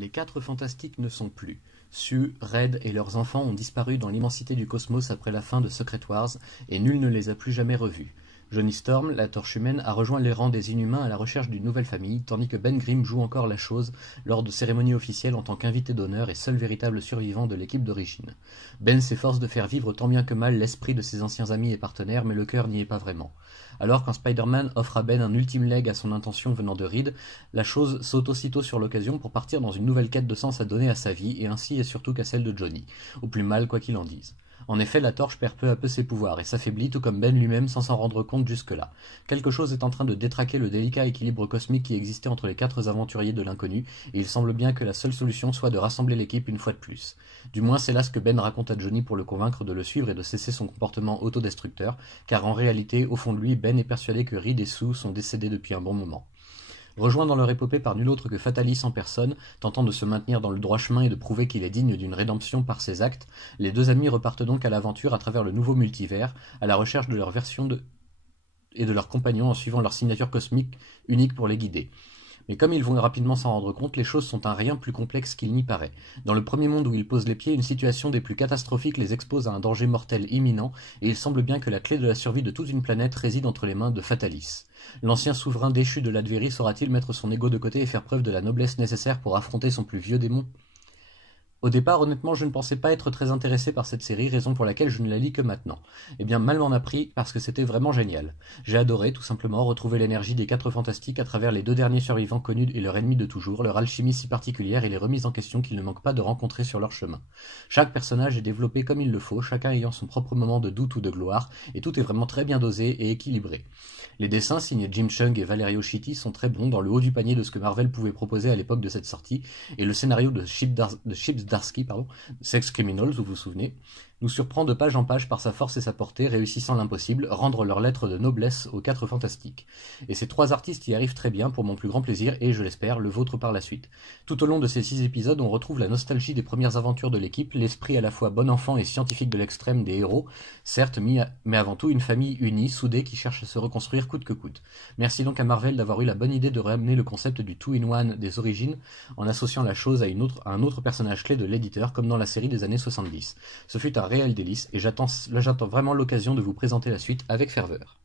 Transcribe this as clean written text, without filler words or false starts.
Les Quatre Fantastiques ne sont plus. Sue, Red et leurs enfants ont disparu dans l'immensité du cosmos après la fin de Secret Wars, et nul ne les a plus jamais revus. Johnny Storm, la Torche Humaine, a rejoint les rangs des Inhumains à la recherche d'une nouvelle famille, tandis que Ben Grimm joue encore la chose lors de cérémonies officielles en tant qu'invité d'honneur et seul véritable survivant de l'équipe d'origine. Ben s'efforce de faire vivre tant bien que mal l'esprit de ses anciens amis et partenaires, mais le cœur n'y est pas vraiment. Alors quand Spider-Man offre à Ben un ultime leg à son intention venant de Reed, la chose saute aussitôt sur l'occasion pour partir dans une nouvelle quête de sens à donner à sa vie, et ainsi et surtout qu'à celle de Johnny, au plus mal quoi qu'il en dise. En effet, la Torche perd peu à peu ses pouvoirs et s'affaiblit, tout comme Ben lui-même sans s'en rendre compte jusque-là. Quelque chose est en train de détraquer le délicat équilibre cosmique qui existait entre les quatre aventuriers de l'inconnu, et il semble bien que la seule solution soit de rassembler l'équipe une fois de plus. Du moins, c'est là ce que Ben raconte à Johnny pour le convaincre de le suivre et de cesser son comportement autodestructeur, car en réalité, au fond de lui, Ben est persuadé que Reed et Sue sont décédés depuis un bon moment. Rejoint dans leur épopée par nul autre que Fatalis en personne, tentant de se maintenir dans le droit chemin et de prouver qu'il est digne d'une rédemption par ses actes, les deux amis repartent donc à l'aventure à travers le nouveau multivers, à la recherche de leur version et de leurs compagnons en suivant leur signature cosmique unique pour les guider. Mais comme ils vont rapidement s'en rendre compte, les choses sont un rien plus complexe qu'il n'y paraît. Dans le premier monde où ils posent les pieds, une situation des plus catastrophiques les expose à un danger mortel imminent, et il semble bien que la clé de la survie de toute une planète réside entre les mains de Fatalis. L'ancien souverain déchu de l'Advérie saura-t-il mettre son ego de côté et faire preuve de la noblesse nécessaire pour affronter son plus vieux démon ? Au départ, honnêtement, je ne pensais pas être très intéressé par cette série, raison pour laquelle je ne la lis que maintenant. Eh bien, mal m'en a pris, parce que c'était vraiment génial. J'ai adoré, tout simplement, retrouver l'énergie des Quatre Fantastiques à travers les deux derniers survivants connus et leur ennemi de toujours, leur alchimie si particulière et les remises en question qu'ils ne manquent pas de rencontrer sur leur chemin. Chaque personnage est développé comme il le faut, chacun ayant son propre moment de doute ou de gloire, et tout est vraiment très bien dosé et équilibré. Les dessins signés Jim Cheung et Valerio Schiti sont très bons, dans le haut du panier de ce que Marvel pouvait proposer à l'époque de cette sortie, et le scénario de Chip Zdarsky, Sex Criminals, vous vous souvenez, nous surprend de page en page par sa force et sa portée, réussissant l'impossible, rendre leur lettre de noblesse aux Quatre Fantastiques. Et ces trois artistes y arrivent très bien pour mon plus grand plaisir, et je l'espère, le vôtre par la suite. Tout au long de ces 6 épisodes, on retrouve la nostalgie des premières aventures de l'équipe, l'esprit à la fois bon enfant et scientifique de l'extrême des héros, certes, mais avant tout une famille unie, soudée, qui cherche à se reconstruire coûte que coûte. Merci donc à Marvel d'avoir eu la bonne idée de ramener le concept du two-in-one des origines, en associant la chose à un autre personnage clé de l'éditeur, comme dans la série des années 70. Ce fut un réel délice, et j'attends vraiment l'occasion de vous présenter la suite avec ferveur.